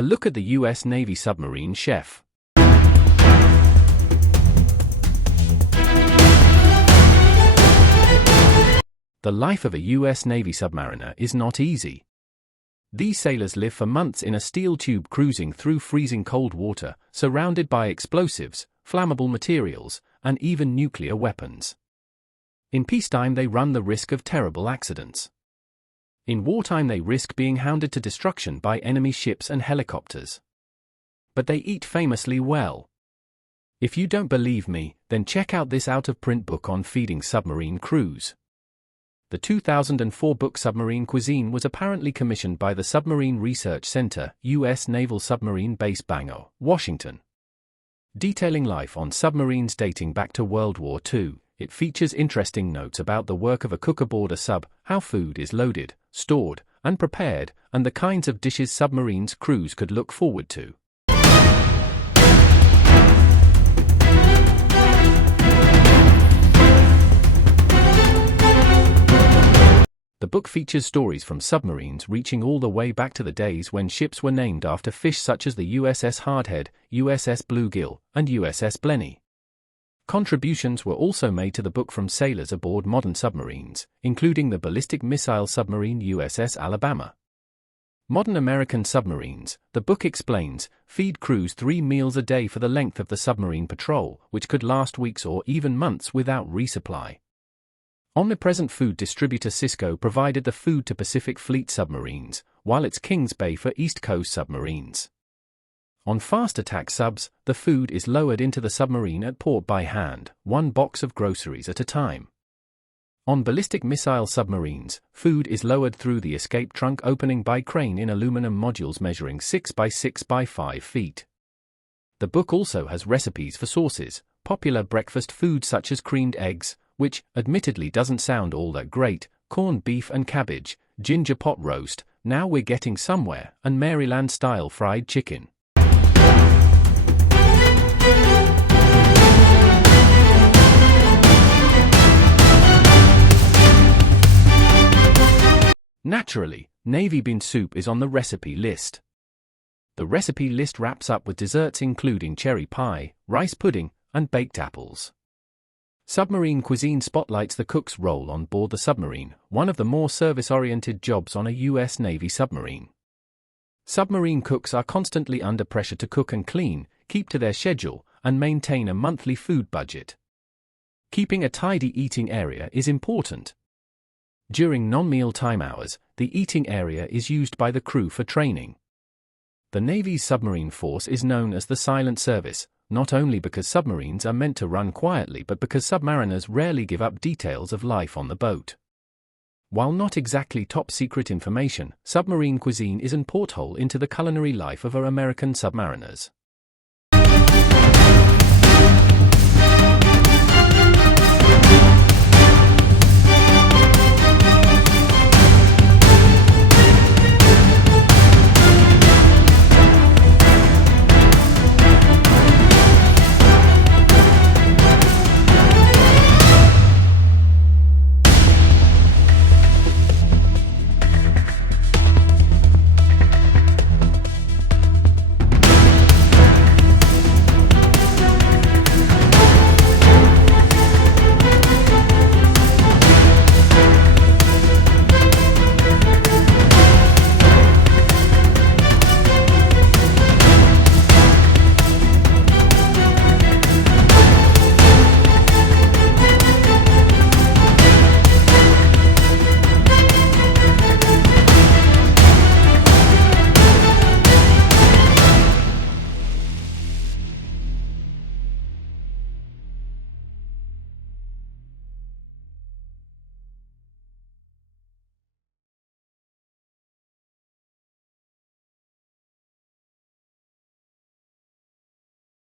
A look at the U.S. Navy submarine chef. The life of a U.S. Navy submariner is not easy. These sailors live for months in a steel tube cruising through freezing cold water, surrounded by explosives, flammable materials, and even nuclear weapons. In peacetime they run the risk of terrible accidents. In wartime they risk being hounded to destruction by enemy ships and helicopters. But they eat famously well. If you don't believe me, then check out this out-of-print book on feeding submarine crews. The 2004 book Submarine Cuisine was apparently commissioned by the Submarine Research Center, U.S. Naval Submarine Base Bangor, Washington. Detailing life on submarines dating back to World War II, it features interesting notes about the work of a cook aboard a sub, how food is loaded, stored, and prepared, and the kinds of dishes submarines crews could look forward to. The book features stories from submarines reaching all the way back to the days when ships were named after fish such as the USS Hardhead, USS Bluegill, and USS Blenny. Contributions were also made to the book from sailors aboard modern submarines, including the ballistic missile submarine USS Alabama. Modern American submarines, the book explains, feed crews 3 meals a day for the length of the submarine patrol, which could last weeks or even months without resupply. Omnipresent food distributor Cisco provided the food to Pacific Fleet submarines, while it's Kings Bay for East Coast submarines. On fast attack subs, the food is lowered into the submarine at port by hand, 1 box of groceries at a time. On ballistic missile submarines, food is lowered through the escape trunk opening by crane in aluminum modules measuring 6 by 6 by 5 feet. The book also has recipes for sauces, popular breakfast foods such as creamed eggs, which, admittedly doesn't sound all that great, corned beef and cabbage, ginger pot roast, now we're getting somewhere, and Maryland-style fried chicken. Naturally, Navy bean soup is on the recipe list. The recipe list wraps up with desserts including cherry pie, rice pudding, and baked apples. Submarine cuisine spotlights the cook's role on board the submarine, one of the more service-oriented jobs on a U.S. Navy submarine. Submarine cooks are constantly under pressure to cook and clean, keep to their schedule, and maintain a monthly food budget. Keeping a tidy eating area is important. During non-meal time hours, the eating area is used by the crew for training. The Navy's submarine force is known as the silent service, not only because submarines are meant to run quietly but because submariners rarely give up details of life on the boat. While not exactly top-secret information, submarine cuisine is an porthole into the culinary life of our American submariners.